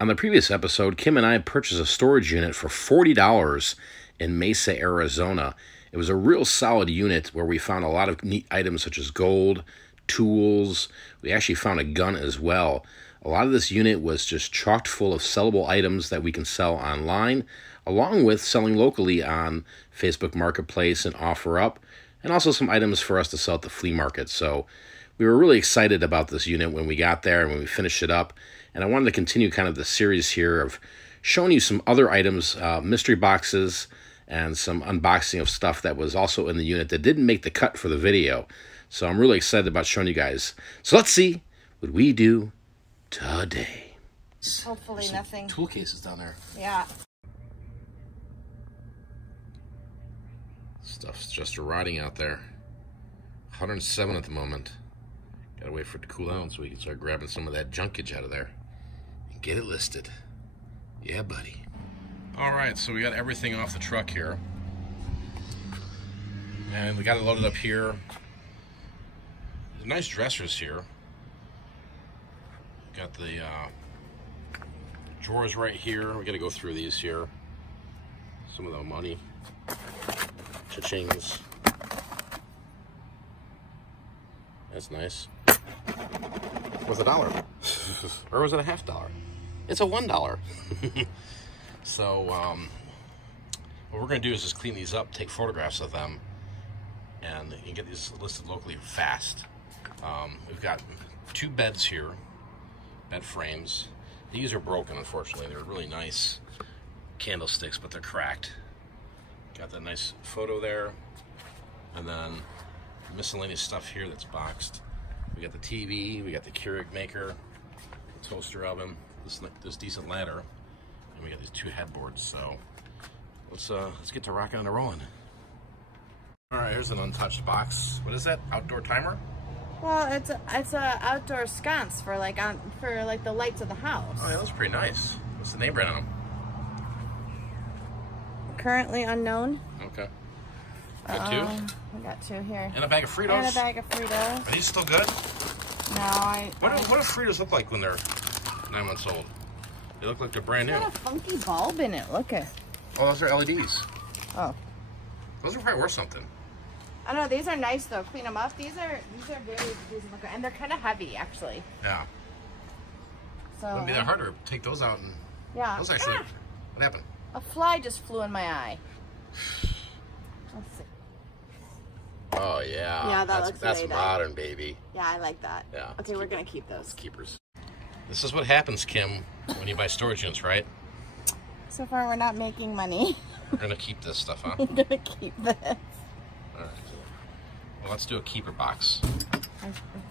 On the previous episode, Kim and I purchased a storage unit for $40 in Mesa, Arizona. It was a real solid unit where we found a lot of neat items such as gold, tools. We actually found a gun as well. A lot of this unit was just chocked full of sellable items that we can sell online, along with selling locally on Facebook Marketplace and OfferUp, and also some items for us to sell at the flea market. So we were really excited about this unit when we got there and when we finished it up. And I wanted to continue kind of the series here of showing you some other items, mystery boxes, and some unboxing of stuff that was also in the unit that didn't make the cut for the video. So I'm really excited about showing you guys. So let's see what we do today. Hopefully nothing. Tool cases down there. Yeah. Stuff's just rotting out there. 107 at the moment. Gotta wait for it to cool down so we can start grabbing some of that junkage out of there and get it listed. Yeah, buddy. All right, so we got everything off the truck here. And we got it loaded up here. There's nice dressers here. Got the drawers right here. We got to go through these here. Some of the money. Cha-chings. That's nice. Was $1. Or was it a $0.50? It's a $1. So, what we're going to do is just clean these up, take photographs of them, and you can get these listed locally fast. We've got 2 beds here, bed frames. These are broken, unfortunately. They're really nice candlesticks, but they're cracked. Got that nice photo there. And then miscellaneous stuff here that's boxed. We got the TV, we got the Keurig maker, the toaster oven, this decent ladder, and we got these 2 headboards. So let's get to rocking and rolling. All right, here's an untouched box. What is that? Outdoor timer? Well, it's a outdoor sconce for like the lights of the house. Oh, yeah, that's pretty nice. What's the name brand on them? Currently unknown. Okay. Got 2? We got 2 here. And a bag of Fritos? And a bag of Fritos. Are these still good? No, What do Fritos look like when they're 9 months old? They look like they're brand new. Got a funky bulb in it. Look at. Oh, those are LEDs. Oh. Those are probably worth something. I don't know. These are nice though. Clean them up. These are very decent looking, and they're kind of heavy actually. Yeah. So. It wouldn't be that hard to take those out and. Yeah. Those actually. What happened? A fly just flew in my eye. Let's see. Oh yeah. Yeah, that's really modern, nice. Baby. Yeah, I like that. Yeah. Okay, we're gonna keep those. Keepers. This is what happens, Kim, when you buy storage units, right? So far, we're not making money. We're gonna keep this stuff, huh? We're gonna keep this. All right. Well, let's do a keeper box.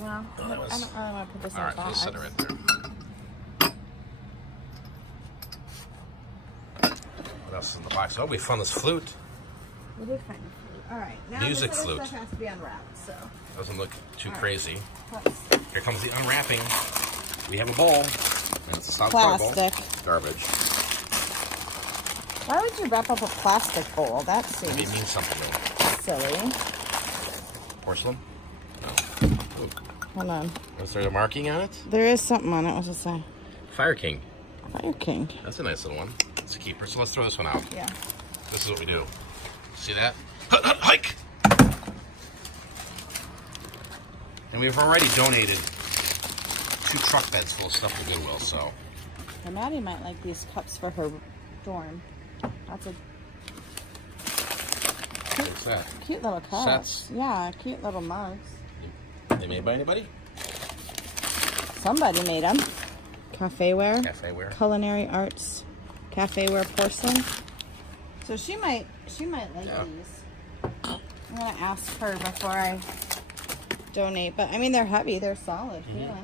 Well, I don't really want to put this in a box. All right, we'll set it right there. What else is in the box? Oh, we found this flute. We did find the flute. All right. Now Music this flute. Stuff has to be unwrapped, so. Doesn't look too crazy. Right. Here comes the unwrapping. We have a bowl. And it's a solid plastic bowl. Garbage. Why would you wrap up a plastic bowl? That seems Maybe it means something silly. Porcelain? No. Ooh. Hold on. Is there a marking on it? There is something on it. What's it say? Fire King. Fire King. That's a nice little one. It's a keeper. So let's throw this one out. Yeah. This is what we do. See that? Hike! And we've already donated 2 truck beds full of stuff to Goodwill, so. And Maddie might like these cups for her dorm. That's a What's that? cute little cup. Sets? Yeah, cute little mugs. They made by anybody? Somebody made them. Cafeware. Cafeware. Culinary arts. Cafeware porcelain. So she might like these. I'm gonna ask her before I donate. But I mean, they're heavy. They're solid. Yeah.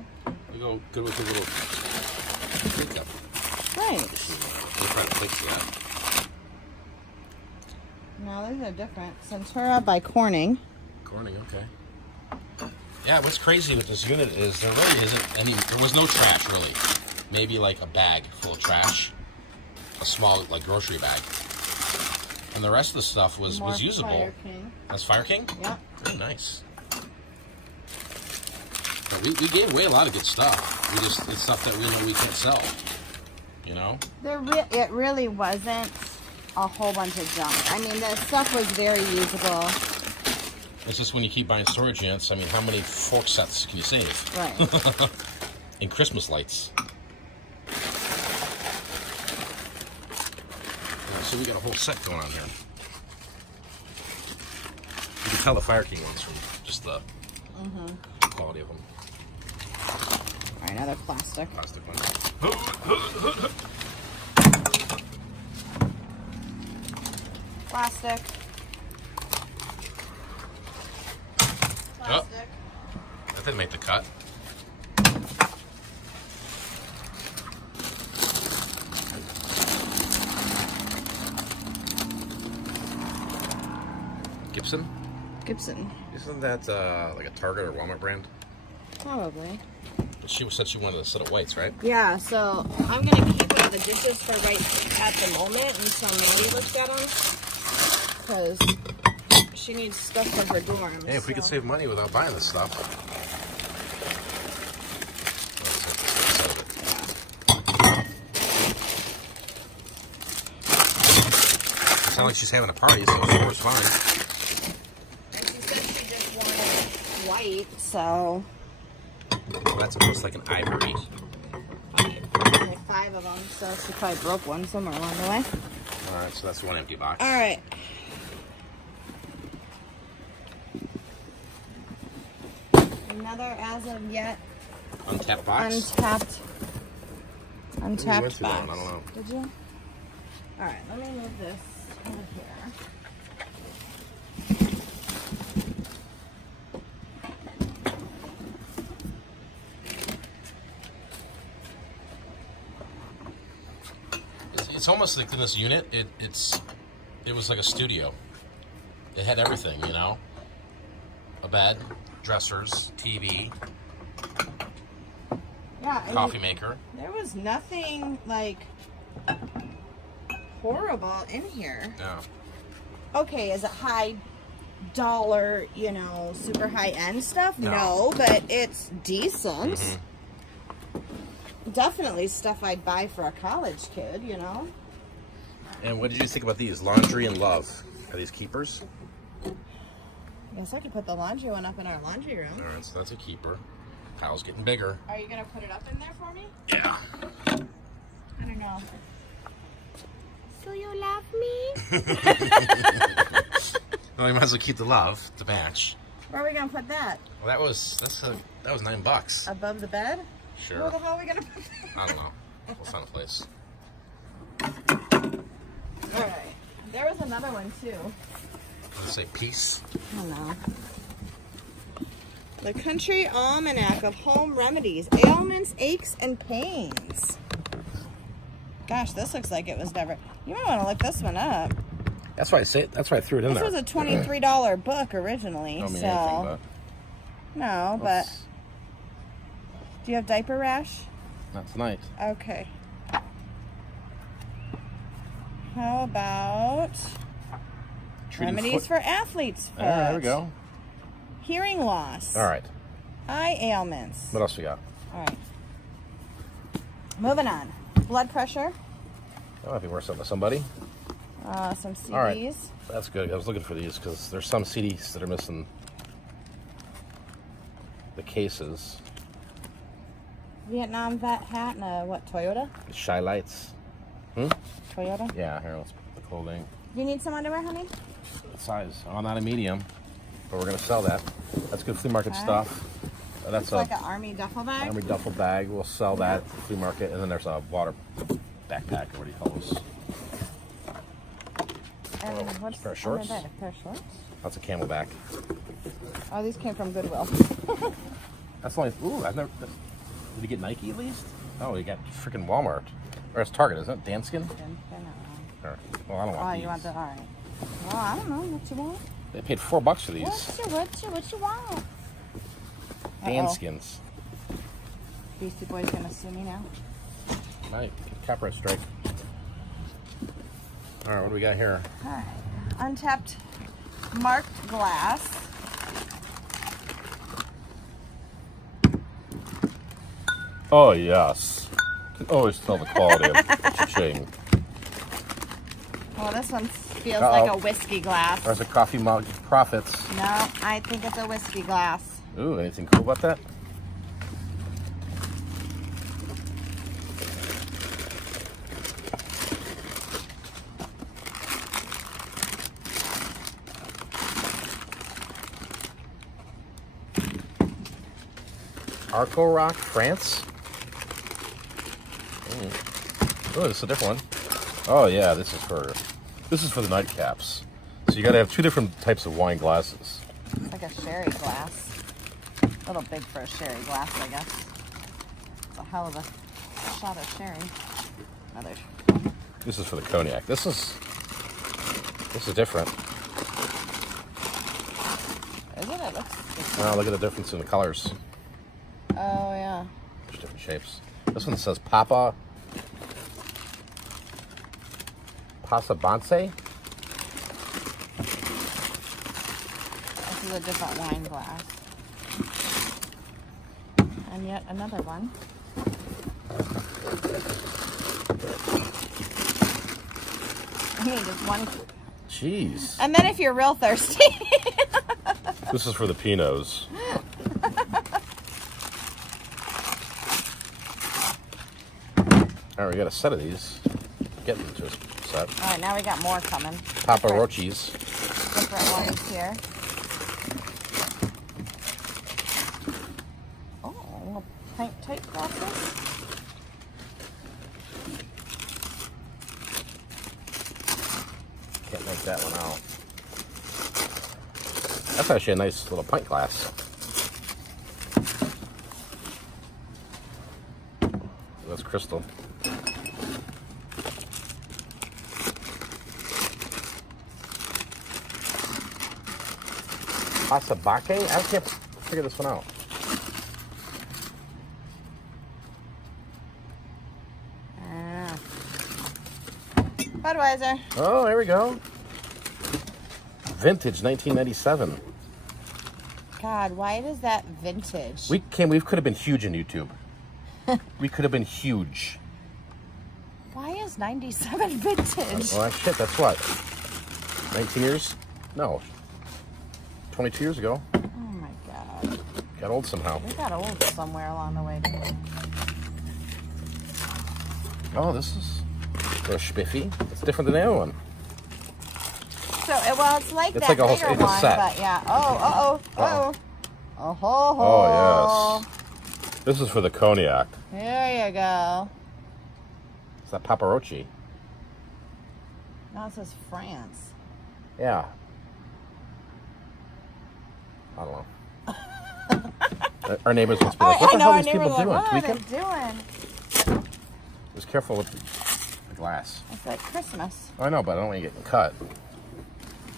We go good with the little pickup. Right. We'll try to fix that. No, these are different. Centura by Corning. Corning, okay. Yeah, what's crazy with this unit is there really isn't any. There was no trash really. Maybe like a bag full of trash, a small like grocery bag, and the rest of the stuff was usable. Fire King. That's Fire King? Yeah. Very nice. But we gave away a lot of good stuff. It's stuff that we know we can't sell. you know? It really wasn't a whole bunch of junk. I mean, the stuff was very usable. It's just when you keep buying storage units, I mean, how many fork sets can you save? Right. And Christmas lights. So we got a whole set going on here. You can tell the Fire King ones from just the quality of them. All right, another plastic. Plastic one. Plastic. Oh, that didn't make the cut. Gibson? Isn't that like a Target or Walmart brand? Probably. She said she wanted a set of whites, right? Yeah, so I'm going to keep all the dishes for right at the moment until Mandy looks at them. Because she needs stuff for her dorm. Hey, if we could save money without buying this stuff. It's not like she's having a party, so of course fine. So well, that's almost like an ivory. Only 5 of them, so she probably broke one somewhere along the way. All right, so that's one empty box. All right. Another as of yet untapped box. Untapped box. I don't know. Did you? All right, let me move this over here. It's almost like in this unit, it was like a studio. It had everything, you know? A bed, dressers, TV, coffee maker. There was nothing like horrible in here. Yeah. Okay, is it high dollar, you know, super high end stuff? No, but it's decent. Definitely stuff I'd buy for a college kid, you know. And what did you think about these? Laundry and Love. Are these keepers? I guess I could put the laundry one up in our laundry room. All right, so that's a keeper. Kyle's getting bigger. Are you going to put it up in there for me? Yeah. I don't know. So you love me? Well, you might as well keep the Love to match. Where are we going to put that? Well, that was $9. Above the bed? Sure. Where the hell are we going to put that? I don't know. We'll find a place. All right. There was another one, too. Let's say peace. I don't know. The Country Almanac of Home Remedies, Ailments, Aches, and Pains. Gosh, this looks like it was never... You might want to look this one up. That's why I threw it in there. This was a $23 book originally. Don't mean so... anything, but... No, but... Do you have diaper rash? Not tonight. Okay. How about... Remedies for athlete's foot. There we go. Hearing loss. All right. Eye ailments. What else we got? All right. Moving on. Blood pressure. That might be worth something to somebody. Some CDs. All right. That's good. I was looking for these because there's some CDs that are missing the cases. Vietnam vet hat and a, what, Toyota? Shy lights. Toyota? Yeah, here, let's put the clothing. Do you need some underwear, honey? What size? Oh, not a medium, but we're going to sell that. That's good flea market stuff. That's it's like an army duffel bag? Army duffel bag. We'll sell that at the flea market. And then there's a water backpack, or what do you call those? And what's a pair of shorts? A pair of shorts? That's a Camelback. Oh, these came from Goodwill. That's only, ooh, I've never, did you get Nike at least? Oh, you got freaking Walmart. Or it's Target, isn't it? Danskin? Or, well, I don't want these. You want the, all right. Well, I don't know what you want. They paid $4 for these. What you want? Danskins. Beastie Boy's gonna sue me now. Might. Copyright strike. All right, what do we got here? All right. Untapped marked glass. Oh, yes. can always tell the quality of cha-ching. Well, this one feels like a whiskey glass. There's a coffee mug. Profits. No, I think it's a whiskey glass. Ooh, anything cool about that? Arco Rock, France. Oh, this is a different one. Oh yeah, this is for the nightcaps. So you got to have two different types of wine glasses. It's like a sherry glass. A little big for a sherry glass, I guess. It's a hell of a shot of sherry. Another. This is for the cognac. This is different. Isn't it? Looks Oh, look at the difference in the colors. Oh yeah. There's different shapes. This one says Papa Pasabance. This is a different wine glass. And yet another one. I mean, just one. Jeez. And then if you're real thirsty. This is for the Pinots. All right, we got a set of these. Getting into a set. All right, now we got more coming. Papa Rochis. Different ones here. Oh, little pint type glasses. Can't make that one out. That's actually a nice little pint glass. That's crystal. Pasabake? I can't figure this one out. Budweiser. Oh, there we go. Vintage 1997. God, why does that vintage? We could have been huge in YouTube. We could have been huge. Why is 97 vintage? Oh, shit, that's what? 19 years? No. 22 years ago. Oh my God. Got old somehow. We got old somewhere along the way, didn't we? Oh, this is a little spiffy. It's different than the other one. So, well, it's like It's that like a whole- bigger it's a one, set. but yeah. Oh. Oh ho ho. Oh, yes. This is for the cognac. There you go. It's that Papa Rochi. Now it says France. Yeah. I don't know. Our neighbors must be like, what the hell are these people doing? What are they Tweaking? doing? Just careful with the glass. It's like Christmas. I know, but I don't want you getting cut.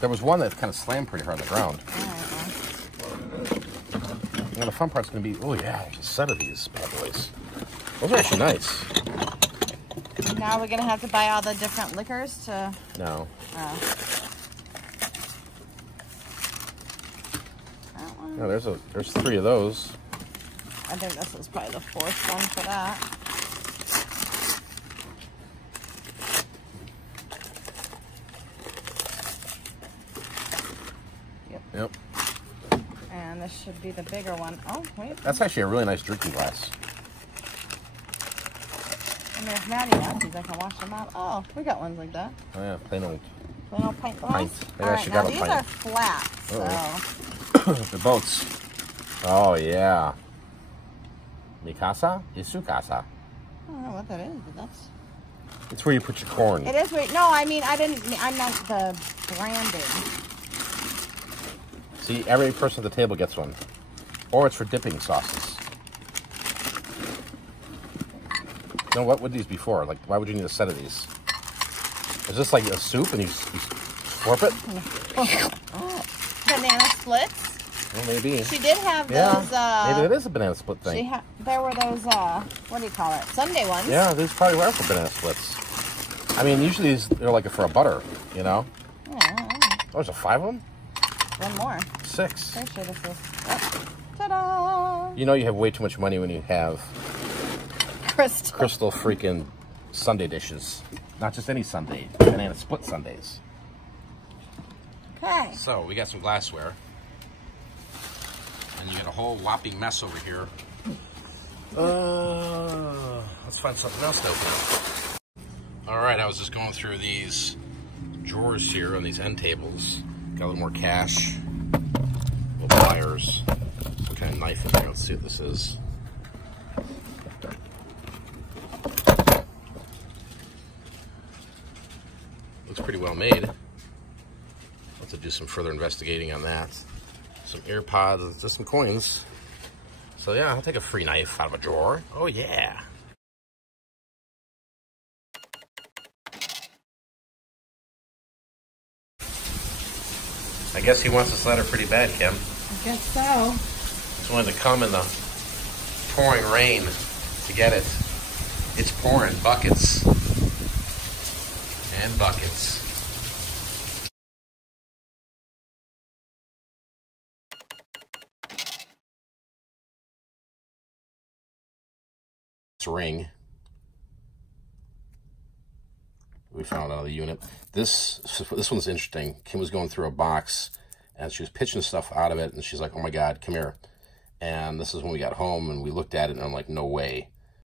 There was one that kind of slammed pretty hard on the ground. All right, And the fun part's going to be, oh yeah, there's a set of these bad boys. Those are actually nice. well. Now we're going to have to buy all the different liquors to... No. That one. No, there's three of those. I think this is probably the fourth one for that. Yep. And this should be the bigger one. Oh, wait. That's actually a really nice drinking glass. And there's natty nappies. I can wash them out. Oh, we got ones like that. Oh yeah, plain old. Plain old pint glass. Pint. Maybe All I right, should now grab a these pint. are flat, so... The boats. Oh yeah. Mikasa? Isukasa. I don't know what that is, but that's... It's where you put your corn. It is weird. No, I mean, I meant the branding. See, every person at the table gets one. Or it's for dipping sauces. No, what would these be for? Like, why would you need a set of these? Is this like a soup and you slurp it? Banana splits. Well, maybe. She did have Yeah, those, maybe it is a banana split thing. there were those, what do you call it? Sunday ones. Yeah, these probably were for banana splits. I mean, usually they're like for a butter, you know? Yeah, Oh, there's 5 of them? one more. 6. Pretty sure this is, oh, ta-da! You know you have way too much money when you have Crystal freaking sundae dishes. Not just any sundae, banana split sundaes. Okay. So we got some glassware. And you got a whole whopping mess over here. Let's find something else to open. All right, I was just going through these drawers here on these end tables. Got a little more cash, little pliers, some kind of knife in there. Let's see what this is. Looks pretty well made. I'll have to do some further investigating on that. Some AirPods, just some coins. So yeah, I'll take a free knife out of a drawer. Oh yeah. I guess he wants this letter pretty bad, Kim. I guess so. He's wanted to come in the pouring rain to get it. It's pouring buckets and buckets. Ring we found out of the unit. This one's interesting. Kim was going through a box and she was pitching stuff out of it, and she's like, oh my god, come here. And this is when we got home and we looked at it and I'm like, no way.